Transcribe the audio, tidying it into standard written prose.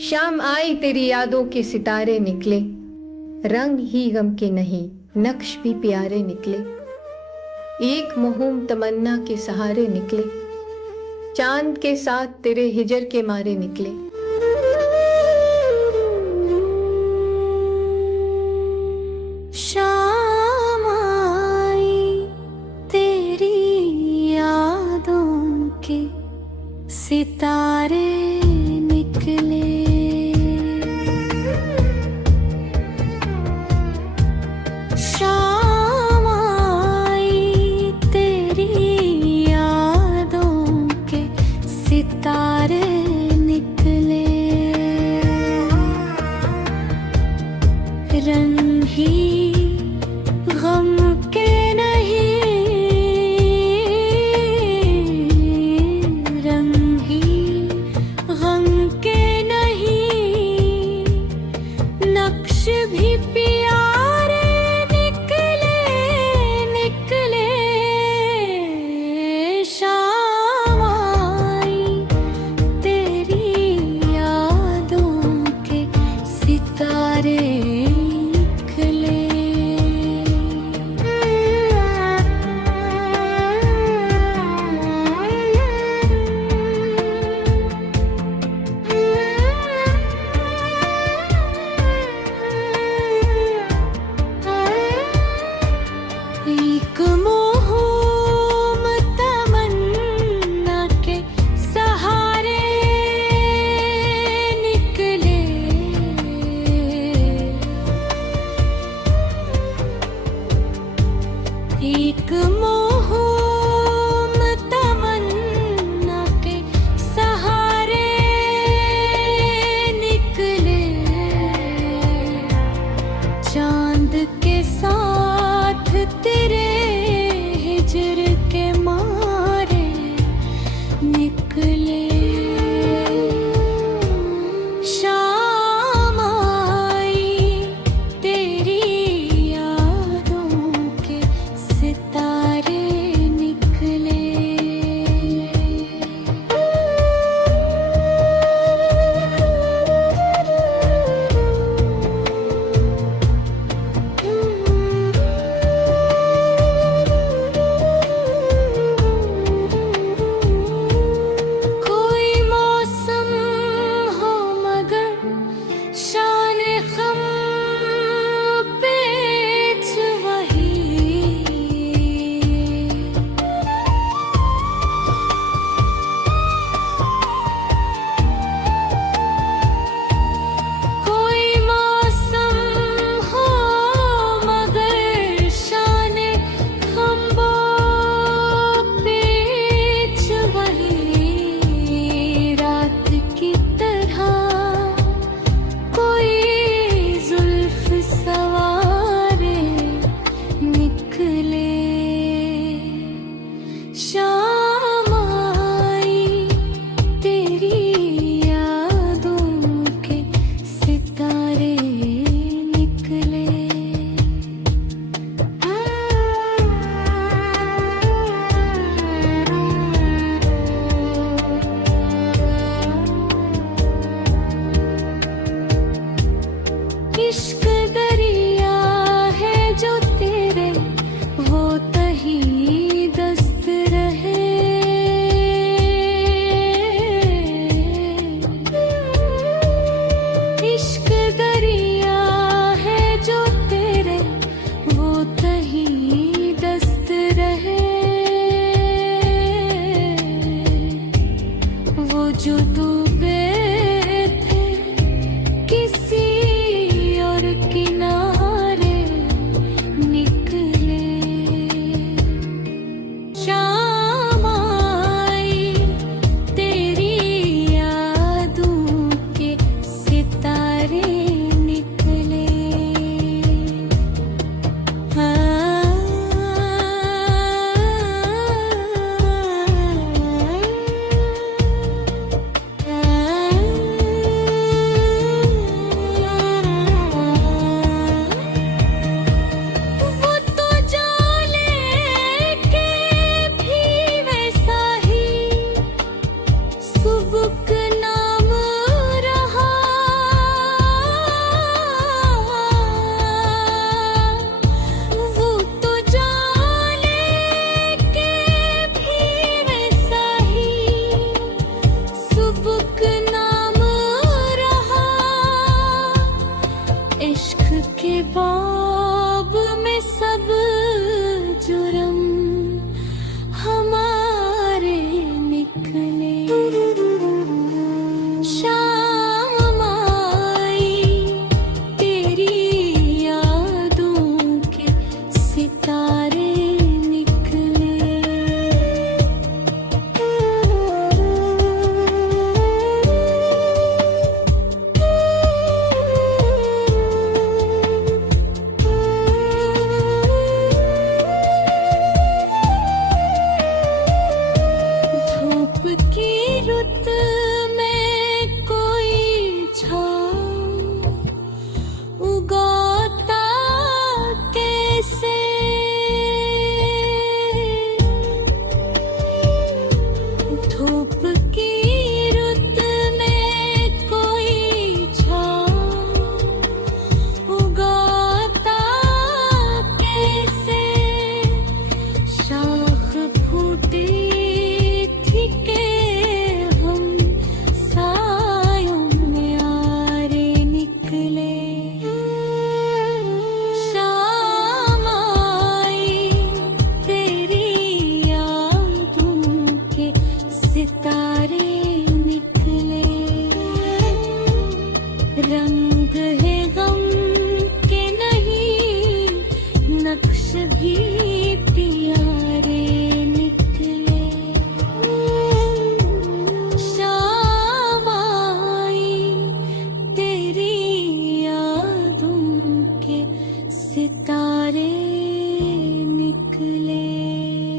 शाम आई तेरी यादों के सितारे निकले, रंग ही गम के नहीं नक्श भी प्यारे निकले। एक महूम तमन्ना के सहारे निकले, चांद के साथ तेरे हिजर के मारे निकले। शाम आई तेरी यादों के सितारे निकले। शाम आई तेरी यादों के सितारे निकले। रंग ही गम के नहीं, रंग ही गम के नहीं, नक्श भी प्यारे निकले निकले। शाम आई तेरी यादों के सितारे निकले। एक मोहूम तमन्ना के सहारे निकले। एक मोहूम तमन्ना के सहारे निकले। चांद के साथ तेरे हिजर के मारे निकले। शाम आई तेरी यादों के सितारे निकले। कोई मौसम हो मगर शान खम पेच वही। कोई मौसम हो मगर शान खम्बो पेच वही। रात की तरह कोई जुल्फ सवारे निकले। शाम आई तेरी यादों के सितारे निकले। इश्क दरिया है जो तेरे वो तही दस्त रहे। इश्क दरिया है जो तेरे वो तही दस्त रहे। वो जो डूबे थे किसी और किनारे निकले। शाम आई तेरी यादों के सितारे निकले। हाँ निकले।